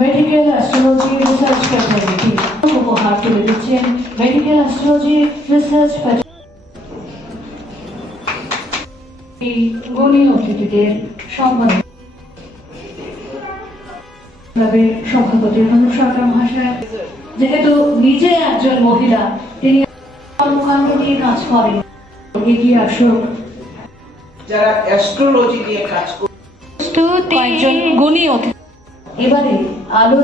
Medical astrology research fraternity উপহার তুলে দিচ্ছেন মেডিকেল অ্যাস্ট্রোলজি রিসার্চ ফ্যাটার্নিটি গুণী অতিথিদের সম্মানে ক্লাবের সভাপতি অনুপ সরকার মহাশয় যেহেতু নিজে একজন মহিলা তিনি কর্মকাণ্ড নিয়ে কাজ করেন এগিয়ে আসুন যারা অ্যাস্ট্রোলজি নিয়ে কাজ করে কয়েকজন গুণী অতিথি এবারে আলো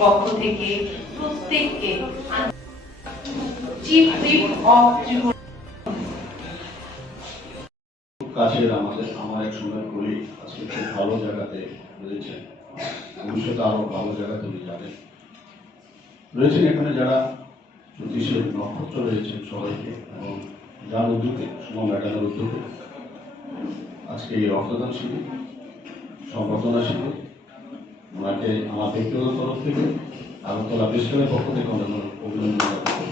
পক্ষ থেকে প্রত্যেককে চিফ হুইপ অফ কাছের আমার এক সময় কলিগ আজকে খুব ভালো জায়গাতে রয়েছেন, ভবিষ্যতে আরো ভালো জায়গাতে উনি যাবেন। রয়েছেন এখানে যারা জ্যোতিষের নক্ষত্র রয়েছেন সবাইকে, এবং যার উদ্যোগে সুমন ম্যাডামের উদ্যোগে আজকে এই রক্তদান শিবির সম্বর্ধনা শিবির ওনাকে আমার ব্যক্তিগত তরফ থেকে আগরতলা প্রেস ক্লাবের পক্ষ থেকে অভিনন্দন জানাচ্ছি।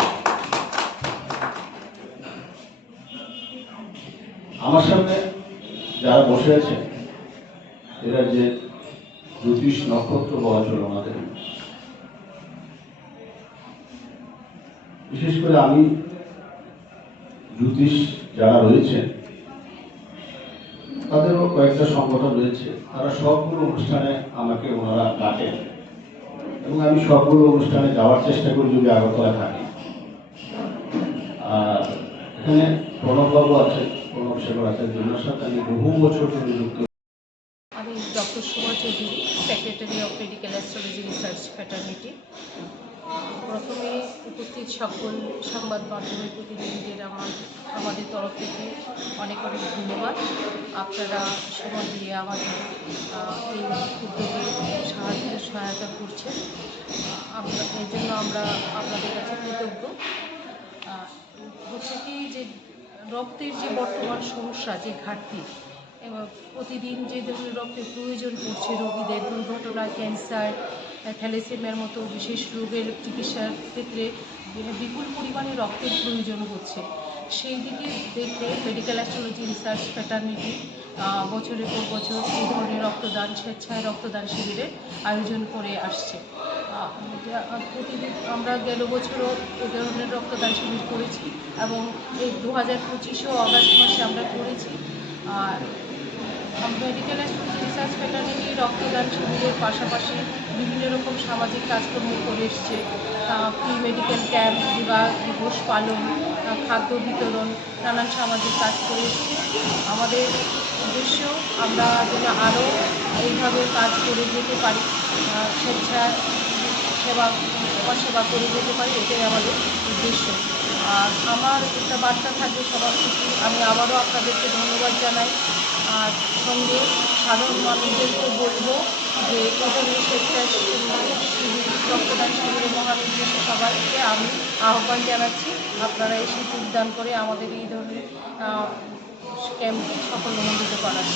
আমার সামনে যারা বসে আছেন এরা যে জ্যোতিষ নক্ষত্র বলা চলে আমাদের, বিশেষ করে আমি জ্যোতিষ যারা রয়েছেন তাদেরও কয়েকটা সংগঠন রয়েছে, তারা সবগুলো অনুষ্ঠানে আমাকে ওনারা ডাকেন এবং আমি সবগুলো অনুষ্ঠানে যাওয়ার চেষ্টা করি যদি আগরতলা থাকি। আর এখানে প্রণববাবু আছেন, প্রণব শেখর আছেন, যার সাথে আমি বহু বছর ধরে যুক্ত। আমি doctor Suma Chowdhury, secretary of medical astrology research fraternity. প্রথমে উপস্থিত সকল সংবাদ মাধ্যমের প্রতিনিধিদের আমাদের তরফ থেকে অনেক অনেক ধন্যবাদ। আপনারা সময় দিয়ে আমাদের এই উদ্যোগে সহায়তা করছেন, এর জন্য আমরা আপনাদের কাছে কৃতজ্ঞ। হচ্ছে কি যে রক্তের যে বর্তমান সমস্যা, যে ঘাটতি, এবং প্রতিদিন যে ধরনের রক্তের প্রয়োজন পড়ছে রোগীদের, দুর্ঘটনা, ক্যান্সার, থ্যালাসেমিয়ার মতো বিশেষ রোগের চিকিৎসার ক্ষেত্রে বিপুল পরিমাণে রক্তের প্রয়োজন হচ্ছে, সেই দিকে দেখে মেডিকেল অ্যাস্ট্রোলজি রিসার্চ ফ্যাটার্নিটি বছরের পর বছর এই ধরনের রক্তদান, স্বেচ্ছায় রক্তদান শিবিরের আয়োজন করে আসছে। প্রতিদিন আমরা গেল বছরও এ ধরনের রক্তদান শিবির করেছি এবং এই 2025 অগাস্ট মাসে আমরা করেছি। মেডিকেল অ্যাস্ট্রোলজি রিসার্চ ফ্যাটার্নিটি রক্তদান শিবিরের পাশাপাশি বিভিন্ন রকম সামাজিক কাজকর্ম করে এসছে। ফ্রি মেডিকেল ক্যাম্প, বিবাহ দিবস পালন, খাদ্য বিতরণ, নানান সামাজিক কাজ করে এসছে। আমাদের উদ্দেশ্য আমরা যেন আরও এইভাবে কাজ করে যেতে পারি, স্বেচ্ছা সেবা করে যেতে পারি, এটাই আমাদের উদ্দেশ্য। আর আমার একটা বার্তা থাকবে সবার প্রতি, আমি আবারও আপনাদেরকে ধন্যবাদ জানাই। আর সঙ্গে সাধারণ মানুষদেরকে বলবো যে এই ধরনের স্বেচ্ছায় শিবির, রক্তদান শিবিরে মহানির্দেশক সবাইকে আমি আহ্বান জানাচ্ছি, আপনারা এসে যোগদান করে আমাদের এই ধরনের ক্যাম্প সফলমণ্ডিত করার।